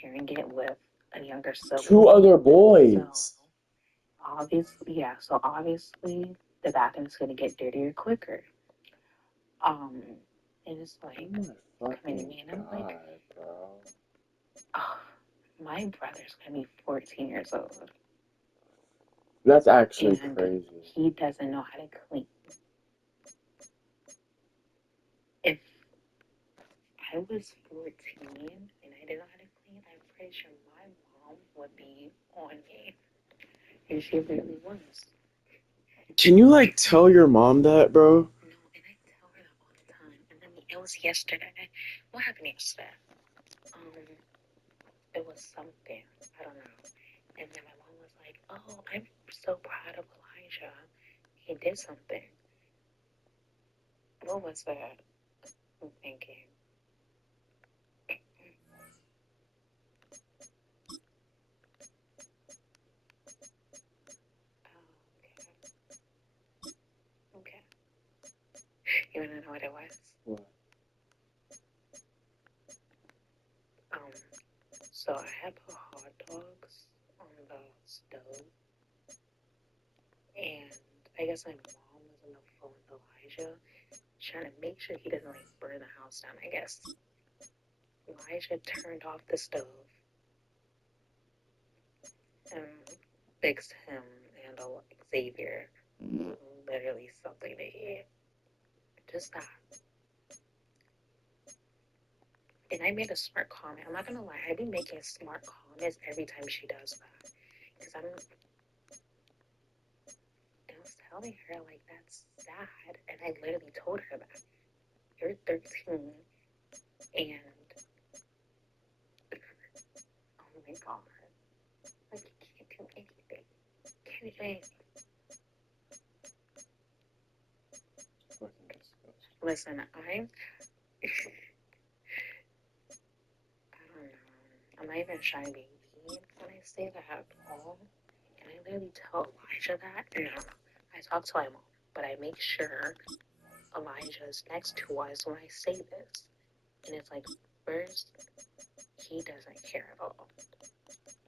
sharing it with a younger sibling. Two other So boys. obviously the bathroom is gonna get dirtier quicker. Um, and it's like Oh my coming to fucking me, and I'm like, god, bro. oh, my brother's gonna be 14 years old, That's actually and crazy. he doesn't know how to clean. If I was 14 and I didn't know how to clean, I'm pretty sure my mom would be on me. And she really was. Can you like tell your mom that, bro? No, and I tell her that all the time. And then it was yesterday. What happened yesterday? It was something. I don't know. And then my mom was like, "Oh, I'm so proud of Elijah. He did something." What was that? I'm thinking. Oh, okay. You wanna know what it was? What? Um, so I had put hot dogs on the stove, and I guess my mom was on the phone with Elijah, trying to make sure he doesn't like burn the house down. I guess Elijah turned off the stove and fixed him and Xavier literally something to eat. Just that. And I made a smart comment. I'm not gonna lie, I've been making smart comments every time she does that. Because I was telling her, like, that's sad. And I literally told her that. You're 13 and oh my god. Like, you can't do anything. Can't do anything. Listen, I don't know. I'm not even trying to be mean when I say that at all. And I literally tell Elijah that. And I talk to my mom, but I make sure Elijah is next to us when I say this. And it's like, first, he doesn't care at all.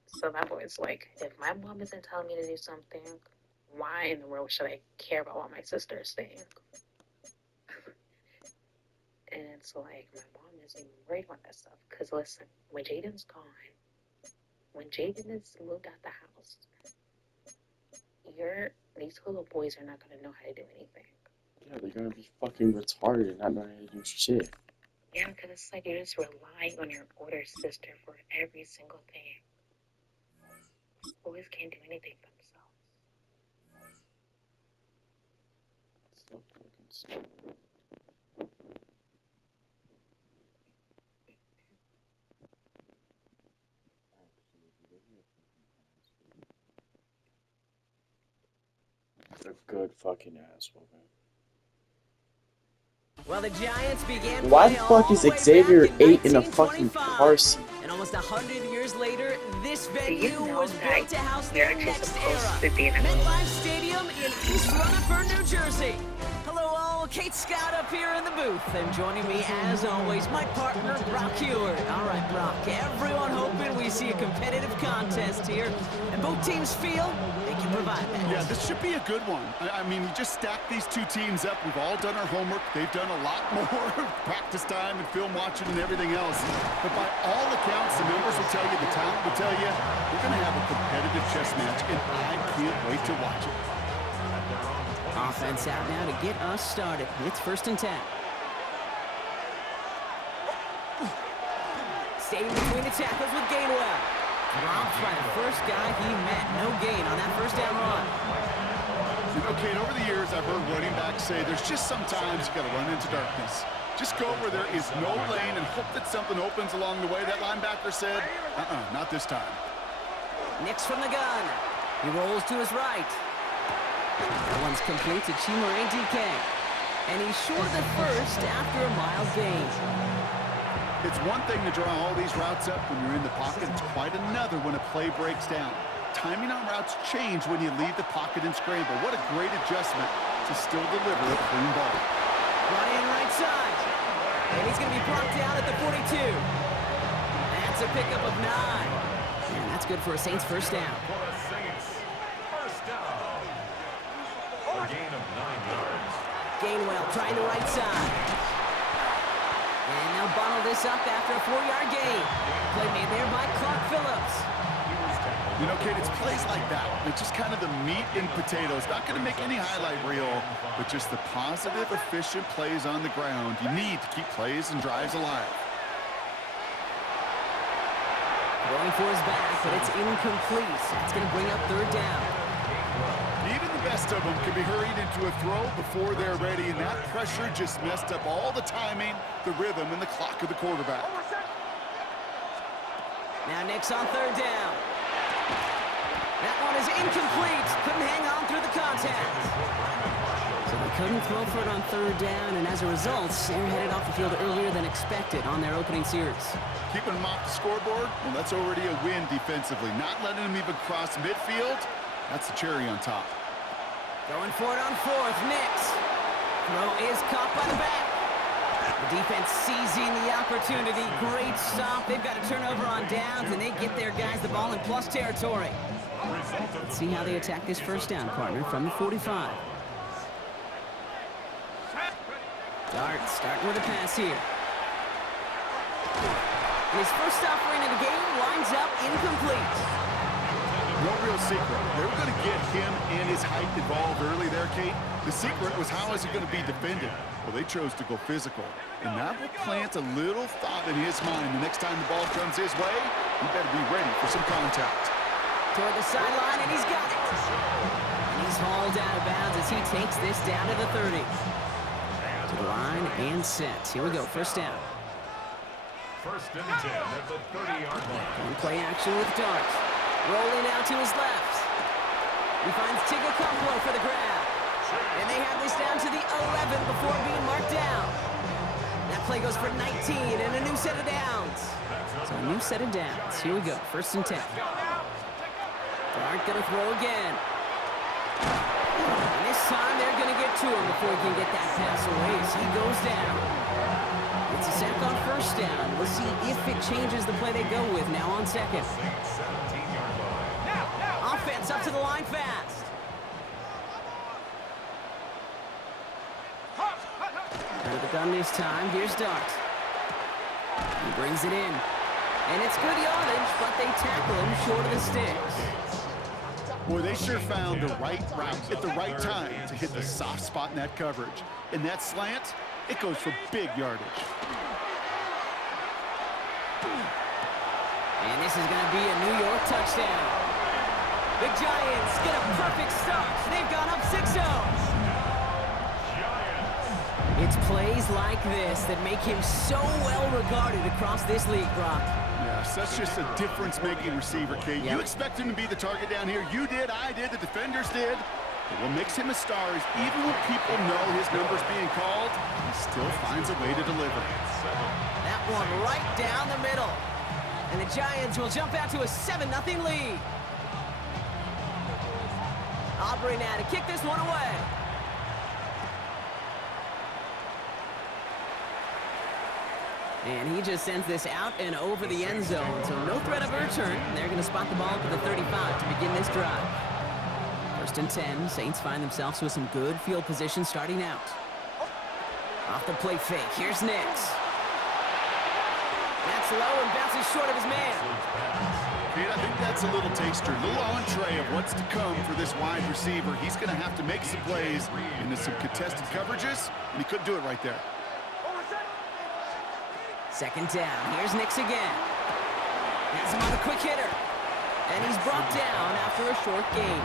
So that boy's like, if my mom isn't telling me to do something, why in the world should I care about what my sister is saying? And it's like, my mom isn't even worried about that stuff. Because listen, when Jaden's gone, when Jaden is moved out the house, these little boys are not going to know how to do anything. Yeah, they're gonna be fucking retarded and not knowing how to do shit. Yeah, because it's like you're just relying on your older sister for every single thing. Boys can't do anything for themselves. So fucking stupid. A good fucking ass woman. Well, the Giants began Why the play fuck all is the way Xavier back in 8 in a fucking 1925. car seat? And almost 100 years later, this Do venue you know was built to that house you're their actually next supposed era. to be in a MetLife Stadium in East Rutherford, New Jersey. Hello all, Kate Scott up here in the booth. And joining me as always, my partner, Brock Hewitt. All right, Brock, everyone hoping we see a competitive contest here. And both teams feel they can provide that. Yeah, this should be a good one. I mean, you just stack these two teams up. We've all done our homework. They've done a lot more practice time and film watching and everything else. But by all accounts, the numbers will tell you, the talent will tell you, we're going to have a competitive chess match, and I can't wait to watch it. Offense out now to get us started. It's 1st and 10. Staying between the tackles with Gainwell. Dropped by the first guy he met. No gain on that first down run. You know, Kate, over the years, I've heard running backs say there's just sometimes you got to run into darkness. Just go where there is no lane and hope that something opens along the way. That linebacker said, not this time. Nix from the gun. He rolls to his right. That one's complete to Chimere DK. And he's short of the first after a mild gain. It's one thing to draw all these routes up when you're in the pocket. It's quite another when a play breaks down. Timing on routes change when you leave the pocket and scramble. What a great adjustment to still deliver a clean ball. Right in, right side. And he's going to be brought down at the 42. That's a pickup of 9. And that's good for a Saints first down. For a Saints first down. A gain of 9 yards. Gainwell trying the right side. And they'll bottle this up after a 4-yard gain. Play made there by Clark Phillips. You know, Kate, it's plays like that. It's just kind of the meat and potatoes. Not going to make any highlight reel, but just the positive, efficient plays on the ground. You need to keep plays and drives alive. Going for his back, but it's incomplete. That's going to bring up 3rd down. Even the best of them can be hurried into a throw before they're ready, and that pressure just messed up all the timing, the rhythm, and the clock of the quarterback. Now Nick's on 3rd down. That one is incomplete. Couldn't hang on through the contact. So they couldn't throw for it on 3rd down, and as a result, they're headed off the field earlier than expected on their opening series. Keeping them off the scoreboard, well, that's already a win defensively. Not letting them even cross midfield, that's the cherry on top. Going for it on 4th, Nix. Throw is caught by the back. The defense seizing the opportunity. Great stop. They've got a turnover on downs, and they get their guys the ball in plus territory. Let's see how they attack this first down, partner, from the 45. Dart starting with a pass here. And his first offering of the game winds up incomplete. No real secret. They were going to get him and his height involved early there, Kate. The secret was how is he going to be defended? Well, they chose to go physical. And that will plant a little thought in his mind. The next time the ball comes his way, he better be ready for some contact. Toward the sideline, and he's got it. And he's hauled out of bounds as he takes this down to the 30. To the line and set. Here we go, first down. First and 10 at the 30-yard line. And play action with Dart. Rolling out to his left. He finds Tigger Complo for the grab. And they have this down to the 11 before being marked down. That play goes for 19 and a new set of downs. So a new set of downs. Here we go, first and 10. Dart gonna throw again. And this time they're gonna get to him before he can get that pass away as he goes down. It's a sack on first down. We'll see if it changes the play they go with now on second. 17-yard line. Offense up to the line fast. Out of the gun this time, here's Dart. He brings it in. And it's good yardage, but they tackle him short of the sticks. Boy, they sure found the right route at the right time to hit the soft spot in that coverage. And that slant, it goes for big yardage. And this is going to be a New York touchdown. The Giants get a perfect start. They've gone up 6-0. It's plays like this that make him so well regarded across this league, Brock. Yes, that's just a difference-making receiver, Kate. Yep. You expect him to be the target down here. You did, I did, the defenders did. But what makes him a star is even when people know his number's being called, he still finds a way to deliver. That one right down the middle. And the Giants will jump out to a 7-0 lead. Aubrey now to kick this one away. And he just sends this out and over the end zone. So no threat of a return. They're going to spot the ball up at the 35 to begin this drive. First and 10. Saints find themselves with some good field position starting out. Off the play fake. Here's Nix. That's low and bounces short of his man. Kate, I think that's a little taster, a little entree of what's to come for this wide receiver. He's going to have to make some plays into some contested coverages, and he couldn't do it right there. Second down. Here's Nix again. Has him on a quick hitter. And he's brought down after a short gain.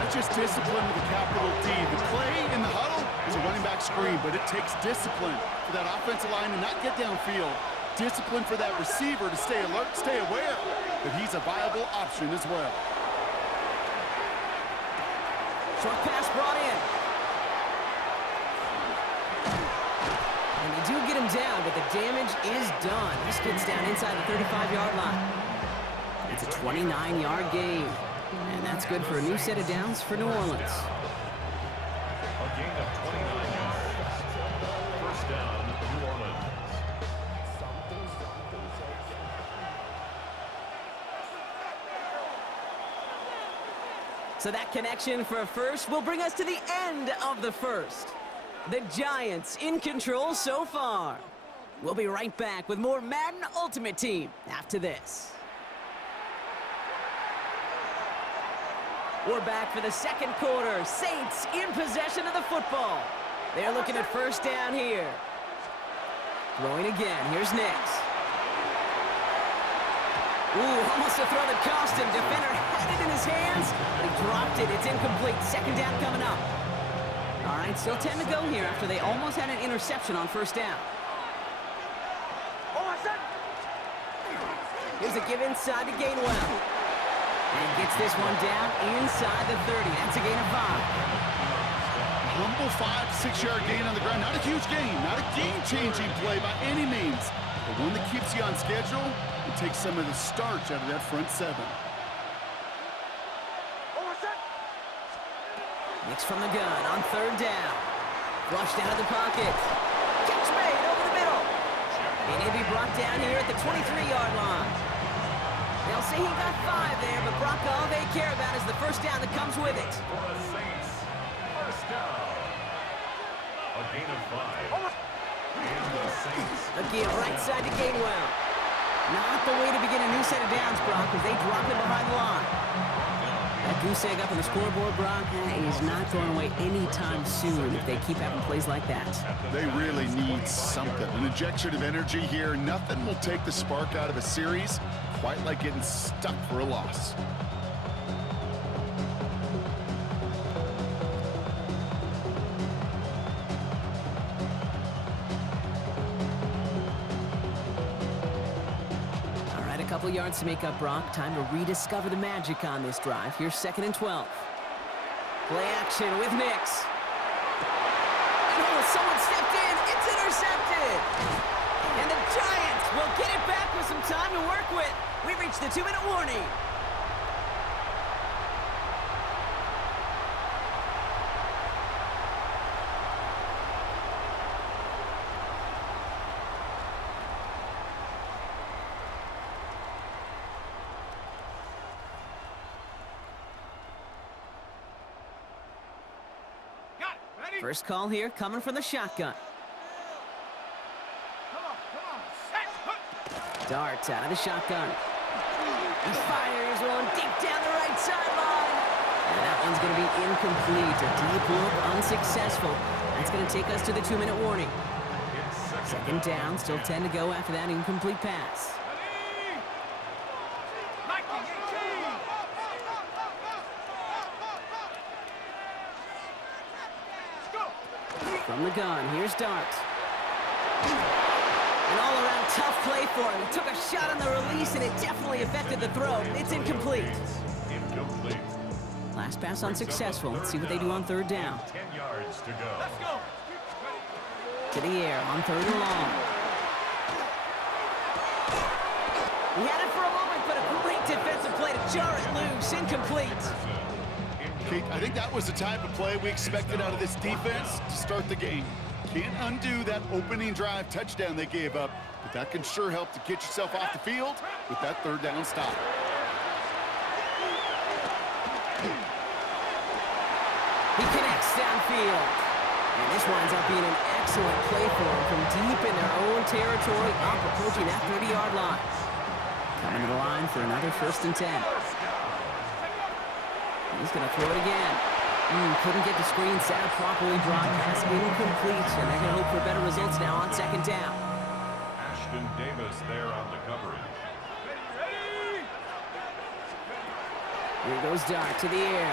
That's just discipline with a capital D. The play in the huddle is a running back screen, but it takes discipline for that offensive line to not get downfield. Discipline for that receiver to stay alert, stay aware that he's a viable option as well. Short pass brought in. And they do get him down, but the damage is done. This gets down inside the 35-yard line. It's a 29-yard gain. And that's good for a new set of downs for New Orleans. A gain of 29 yards. First down, New Orleans. So that connection for a first will bring us to the end of the first. The Giants in control so far. We'll be right back with more Madden Ultimate Team after this. We're back for the second quarter. Saints in possession of the football. They're looking at first down here. Throwing again. Here's Nix. Ooh, almost a throw that cost him. Defender had it in his hands, but he dropped it. It's incomplete. Second down coming up. All right, still 10 to go here after they almost had an interception on first down. Here's a give inside to Gainwell. And gets this one down inside the 30. That's a gain of 5. Humble 5 to 6 yard gain on the ground. Not a huge gain, not a game-changing play by any means, but one that keeps you on schedule and takes some of the starch out of that front seven. Nix from the gun on third down. Flushed out of the pocket. Catch made over the middle. And he'll be brought down here at the 23-yard line. They'll say he got 5 there, but Brock, all they care about is the first down that comes with it. For the Saints, first down. A gain of 5. And the Saints. Again, right side to Gainwell. Not the way to begin a new set of downs, Brock, because they drop it behind the line. That goose egg up on the scoreboard, Brock, is not going away anytime soon if they keep having plays like that. They really need something. An injection of energy here. Nothing will take the spark out of a series quite like getting stuck for a loss. All right, a couple yards to make up, Brock. Time to rediscover the magic on this drive. Here's 2nd and 12. Play action with Nix. Oh, someone stepped in. It's intercepted. And the Giants will get it back with some time to work with. We reached the 2-minute warning. First call here coming from the shotgun. Darts out of the shotgun. He fires one deep down the right sideline. And that one's going to be incomplete. A deep look, unsuccessful. That's going to take us to the 2-minute warning. Second down, still 10 to go after that incomplete pass. From the gun, here's Dart. An all-around tough play for him. He took a shot on the release, and it definitely affected the throw. It's incomplete. Incomplete. Last pass unsuccessful. Let's see what they do on third down. 10 yards to go. Let's go. To the air on third and long. He had it for a moment, but a great defensive play to jar it loose. Incomplete. Kate, I think that was the type of play we expected out of this defense to start the game. Can't undo that opening drive touchdown they gave up, but that can sure help to get yourself off the field with that third down stop. He connects downfield. And this winds up being an excellent play for him from deep in their own territory, up approaching that 30-yard line. Coming to the line for another 1st and 10. He's going to throw it again. Couldn't get the screen set up properly. Broadcast incomplete, and they're going to hope for better results now on 2nd down. Ashton Davis there on the coverage. Here goes Dart to the air.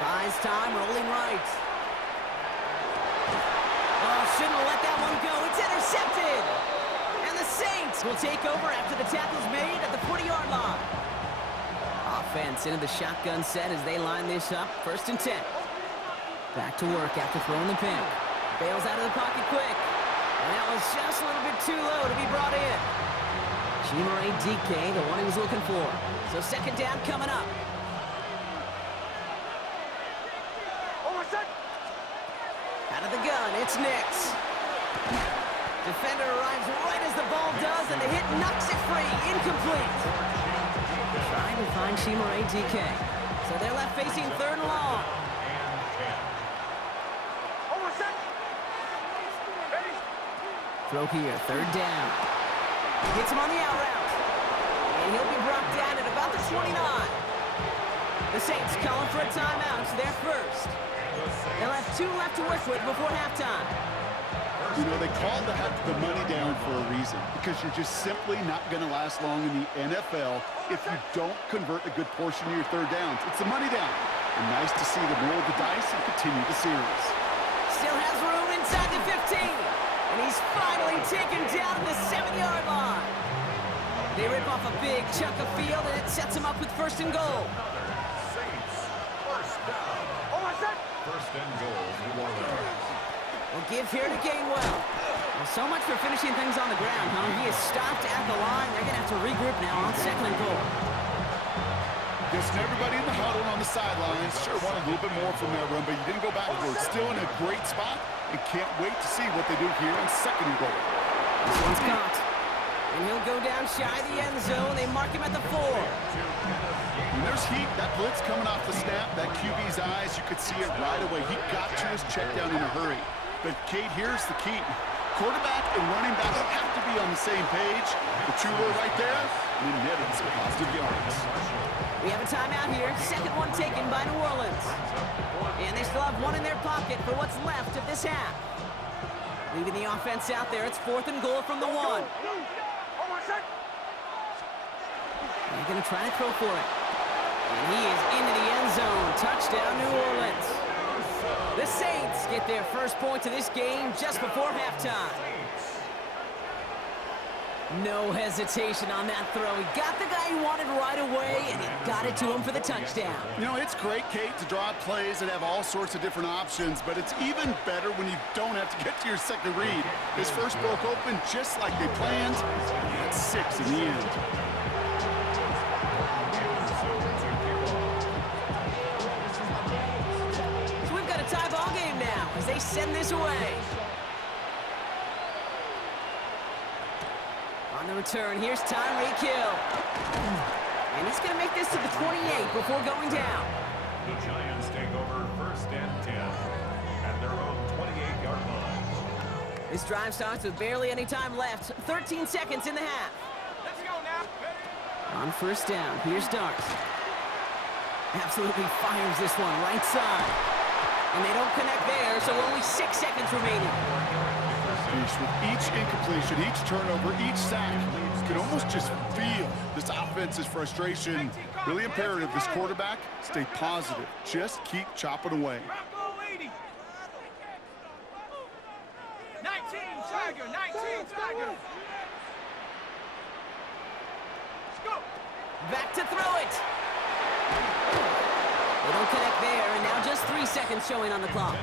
Buys time, rolling right. Oh, shouldn't have let that one go. It's intercepted. And the Saints will take over after the tackle's made at the 40-yard line. Offense into the shotgun set as they line this up. 1st and 10. Back to work after throwing the pin. Bails out of the pocket quick. And that was just a little bit too low to be brought in. Chimere DK, the one he was looking for. So 2nd down coming up. Out of the gun, it's Nix. Defender arrives right as the ball does, and the hit knocks it free. Incomplete. Trying to find Chimere DK. So they're left facing third and long. Throw here, third down. Hits him on the out route. And he'll be brought down at about the 29. The Saints calling for a timeout. They're first. They'll have 2 left to work with before halftime. You know, they called the money down for a reason, because you're just simply not going to last long in the NFL if you don't convert a good portion of your third downs. It's the money down. And nice to see them roll the dice and continue the series. Still has room inside the 15. And he's finally taken down at the 7-yard line. They rip off a big chunk of field, and it sets him up with first and goal. Saints, first down. First and goal, New Orleans. We'll give here to Gainwell. Well, so much for finishing things on the ground, huh? He is stopped at the line. They're going to have to regroup now on second and goal. Guessing everybody in the huddle on the sidelines sure wanted a little bit more from that run, but you didn't go backwards. Still in a great spot, and can't wait to see what they do here on second and goal. This one's caught. And he'll go down shy of the end zone. They mark him at the 4. When there's heat, that blitz coming off the snap, that QB's eyes, you could see it right away. He got to his check down in a hurry. But, Kate, here's the key. Quarterback and running back have to be on the same page. The two were right there, and then netting some positive yards. We have a timeout here. Second one taken by New Orleans. And they still have one in their pocket for what's left of this half. Leaving the offense out there. It's fourth and goal from the 1. They're going to try to throw for it. And he is into the end zone. Touchdown, New Orleans. The Saints get their first point of this game just before halftime. No hesitation on that throw. He got the guy he wanted right away, and he got it to him for the touchdown. You know, it's great, Kate, to draw up plays that have all sorts of different options, but it's even better when you don't have to get to your second read. His first broke open just like they planned. That's 6 in the end. So we've got a tie ball game now as they send this away. On the return, here's Tyreek Hill. And he's going to make this to the 28 before going down. The Giants take over first and 10 at their own 28-yard line. This drive starts with barely any time left. 13 seconds in the half. Let's go now. On first down, here's Dart. Absolutely fires this one right side. And they don't connect there, so only 6 seconds remaining. With each incompletion, each turnover, each sack, you can almost just feel this offense's frustration. Really imperative, this quarterback, stay positive. Just keep chopping away. 19 Tiger, 19 Tiger. Let's go. Back to throw it. They don't connect there, and now just 3 seconds showing on the clock.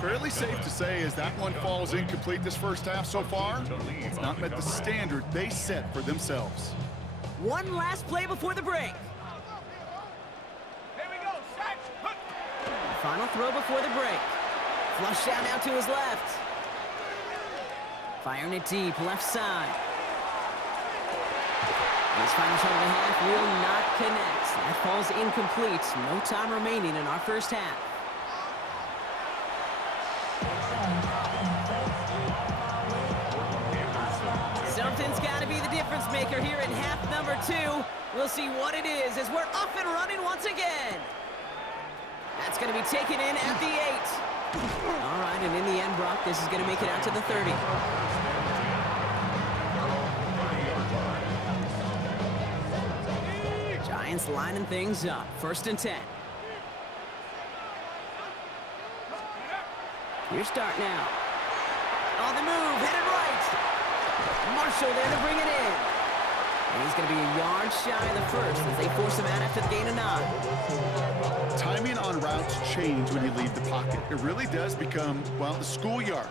Fairly safe to say as that one falls incomplete this first half so far, it's not met the standard they set for themselves. One last play before the break. Here we go. Sack. Final throw before the break. Flush down now to his left. Firing it deep, left side. This final shot of the half will not connect. That falls incomplete. No time remaining in our first half. Something's got to be the difference maker here in half number 2. We'll see what it is as we're up and running once again. That's going to be taken in at the 8. All right, and in the end, Brock, this is going to make it out to the 30. Giants lining things up. First and 10. Here's Dart now. On the move, headed right. Marshall there to bring it in. And he's going to be a yard shy of the first as they force him out after the gain of 9. Timing on routes change when you leave the pocket. It really does become, well, the schoolyard.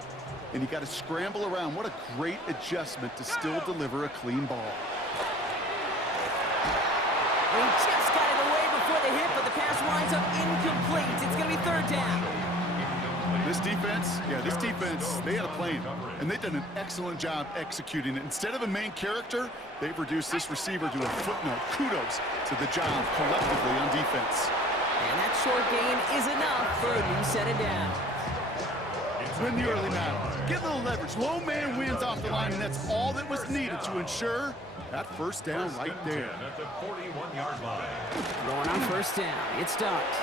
And you got to scramble around. What a great adjustment to still deliver a clean ball. He just got it away before the hit, but the pass winds up incomplete. It's going to be third down. This defense, they had a plan, and they've done an excellent job executing it. Instead of a main character, they've reduced this receiver to a footnote. Kudos to the job collectively on defense. And that short gain is enough for a new set of downs. Win the early battle. Get a little leverage. Low man wins off the line, and that's all that was needed to ensure that first down right there. At the 41-yard line. Going on first down. It starts.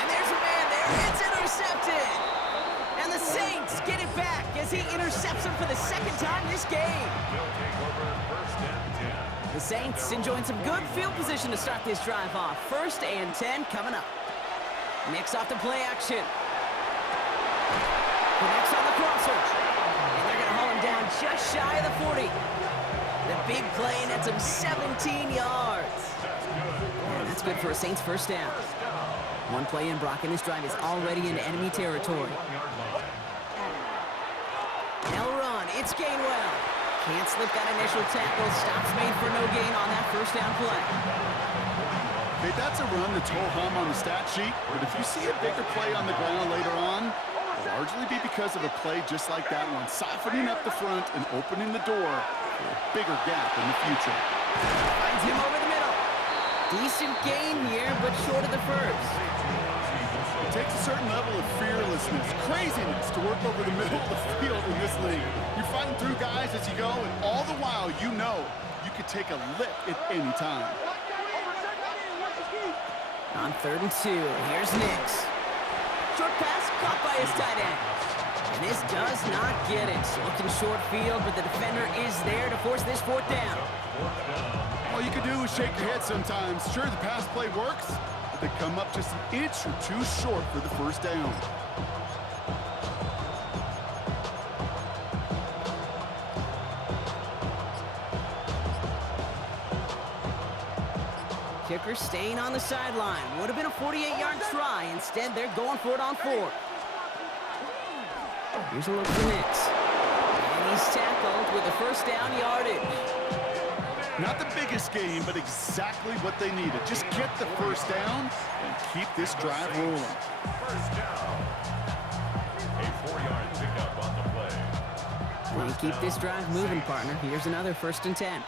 And there's a man there. It's intercepted. And the Saints get it back as he intercepts him for the second time this game. They'll take over first and 10. The Saints enjoying some good field position to start this drive off. First and 10 coming up. Knicks off the play action. Connects on the crosser. And they're going to haul him down just shy of the 40. The big play nets him 17 yards. And that's good for a Saints first down. One play in, Brock, and this drive is already into enemy territory. Now run. It's Gainwell. Can't slip that initial tackle. Stops made for no gain on that first down play. Okay, that's a run that's ho-hum on the stat sheet, but if you see a bigger play on the ground later on, it'll largely be because of a play just like that one, softening up the front and opening the door for a bigger gap in the future. Finds him over the middle. Decent gain here, but short of the first. It takes a certain level of fearlessness, craziness to work over the middle of the field in this league. You're fighting through guys as you go, and all the while you know you could take a lick at any time. On 3rd and 2, here's Nix. Short pass caught by his tight end. And this does not get it. Looking short field, but the defender is there to force this fourth down. All you can do is shake your head sometimes. Sure, the pass play works, but they come up just an inch or two short for the first down. Kicker staying on the sideline. Would have been a 48-yard try. Instead, they're going for it on 4. Here's a look for Nix. And he's tackled with a first down yardage. Not the biggest gain, but exactly what they needed. Just get the first down and keep this drive rolling. First down. A 4-yard pickup on the play. And keep this drive moving, partner. Here's another 1st and 10.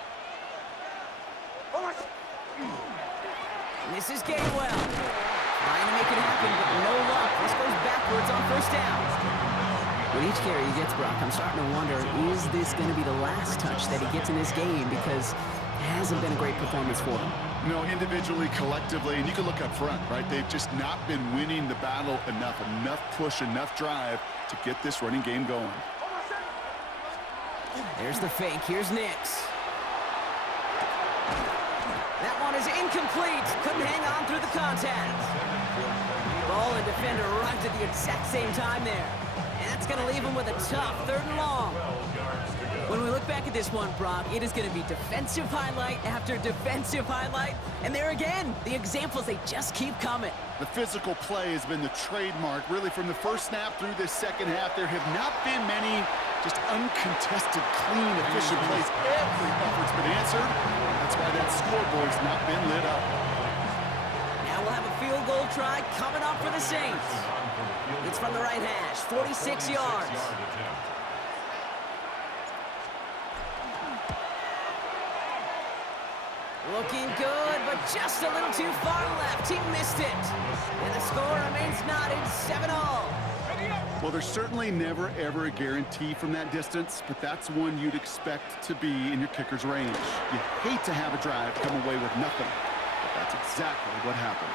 This is Gainwell. Trying to make it happen, but no luck. This goes backwards on first down. With each carry he gets, Brock, I'm starting to wonder, is this going to be the last touch that he gets in this game? Because it hasn't been a great performance for him. You know, individually, collectively, and you can look up front, right? They've just not been winning the battle enough push, enough drive to get this running game going. There's the fake. Here's Nix. That one is incomplete. Couldn't hang on through the contact. Ball and defender arrived at the exact same time there. And that's going to leave him with a tough 3rd and long. When we look back at this one, Brock, it is going to be defensive highlight after defensive highlight. And there again, the examples, they just keep coming. The physical play has been the trademark, really, from the first snap through this second half. There have not been many just uncontested, clean, efficient plays. Every effort's been answered. That's why that scoreboard's not been lit up. Now we'll have a field goal try coming up for the Saints. It's from the right hash, 46 yards. Looking good, but just a little too far left. He missed it. And the score remains knotted 7-all. Well, there's certainly never, ever a guarantee from that distance, but that's one you'd expect to be in your kicker's range. You hate to have a drive come away with nothing, but that's exactly what happened.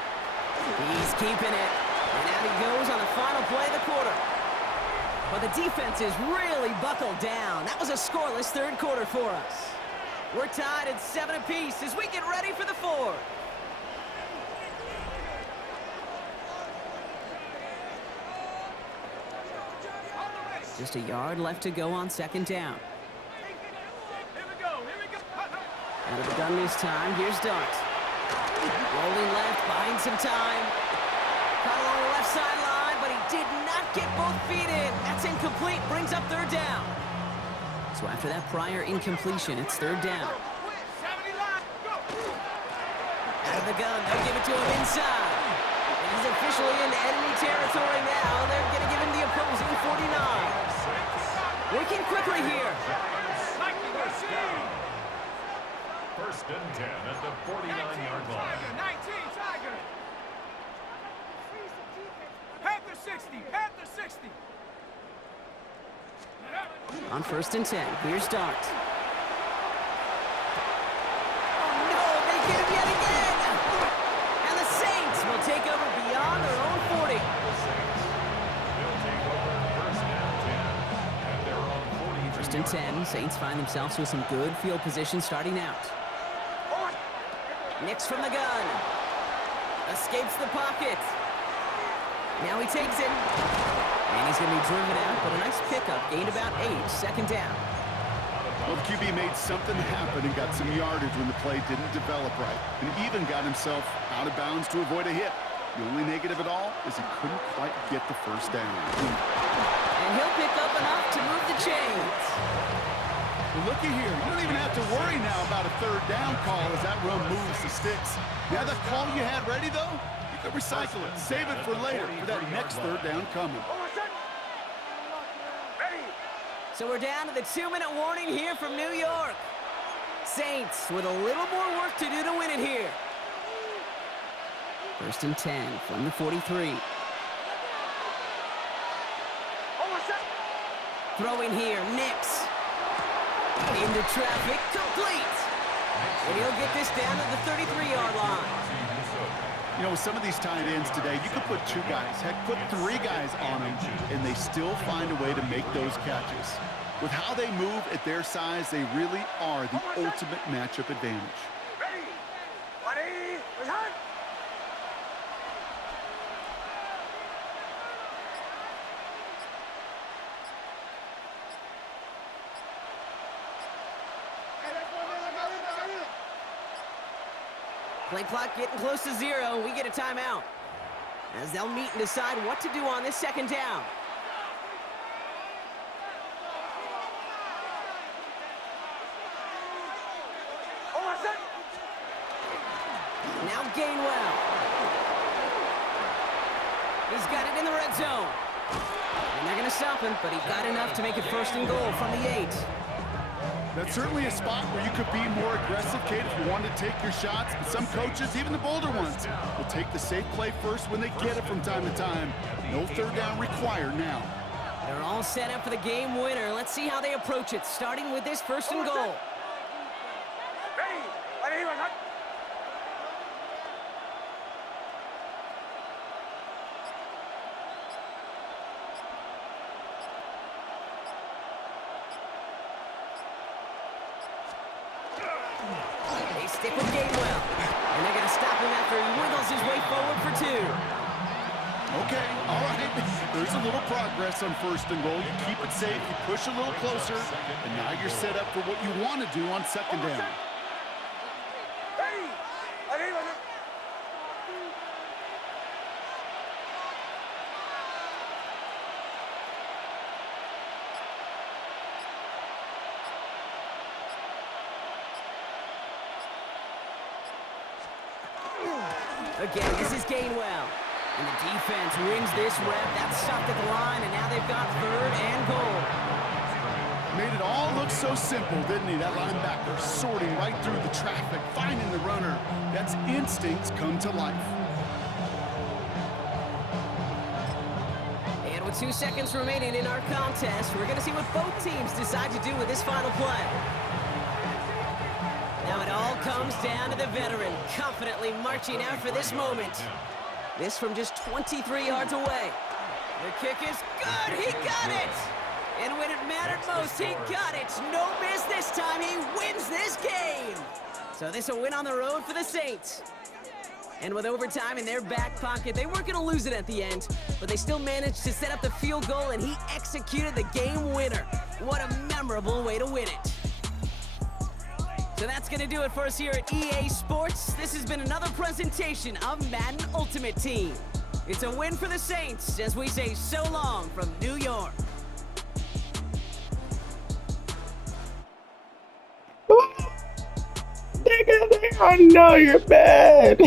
He's keeping it. And out he goes on the final play of the quarter. But the defense is really buckled down. That was a scoreless 3rd quarter for us. We're tied at 7 apiece as we get ready for the 4th. Just a yard left to go on 2nd down. Out of the gun this time, here's Dart. Rolling left, buying some time. Caught along the left sideline, but he did not get both feet in. That's incomplete, brings up 3rd down. So after that prior incompletion, it's 3rd down. Out of the gun, they'll give it to him inside. And He's officially into enemy territory now. They're going to give him the opposing 49. Working quickly here. First and 10 at the 49-yard line. Tiger, 19, Tiger. Panther 60, Panther 60. On first and 10, here's Dart. Oh no, they get him yet again! And the Saints will take over beyond their own 40. They'll take over first and 10 at their own 43. First and 10, Saints find themselves with some good field position starting out. Nix from the gun. Escapes the pocket. Now he takes it. And he's going to be driven out, but a nice pickup. Gained about 8, second down. Well, the QB made something happen and got some yardage when the play didn't develop right, and even got himself out of bounds to avoid a hit. The only negative at all is he couldn't quite get the first down. And he'll pick up enough to move the chains. Well, looky here. You don't even have to worry now about a third down call as that run moves the sticks. Now that call you had ready, though, you could recycle it. Save it for later for that next third down coming. So we're down to the 2-minute warning here from New York. Saints with a little more work to do to win it here. First and 10 from the 43. Throwing here, Nix. Into traffic, complete. And he'll get this down to the 33-yard line. You know, with some of these tight ends today, you could put 2 guys, heck, put 3 guys on them, and they still find a way to make those catches. With how they move at their size, they really are the ultimate matchup advantage. Play clock getting close to 0. We get a timeout as they'll meet and decide what to do on this second down. Now Gainwell. He's got it in the red zone. And they're going to stop him, but he got enough to make it first and goal from the 8. That's certainly a spot where you could be more aggressive, Kate, if you wanted to take your shots. But some coaches, even the bolder ones, will take the safe play first when they get it from time to time. No third down required now. They're all set up for the game winner. Let's see how they approach it, starting with this first and goal. They stick with Gainwell, and they're going to stop him after he wiggles his way forward for 2. Okay, all right. There's a little progress on first and goal. You keep it safe, you push a little closer, and now you're set up for what you want to do on second down. Again, this is Gainwell. And the defense wins this rep. That's stopped at the line, and now they've got third and goal. Made it all look so simple, didn't he? That linebacker sorting right through the traffic, finding the runner. That's instincts come to life. And with 2 seconds remaining in our contest, we're going to see what both teams decide to do with this final play. Now it all comes down to the veteran, confidently marching out for this moment. This from just 23 yards away. The kick is good. He got it. And when it mattered most, he got it. No miss this time. He wins this game. So this a win on the road for the Saints. And with overtime in their back pocket, they weren't going to lose it at the end, but they still managed to set up the field goal, and he executed the game winner. What a memorable way to win it. So that's going to do it for us here at EA Sports. This has been another presentation of Madden Ultimate Team. It's a win for the Saints as we say so long from New York. Nigga, I know you're bad.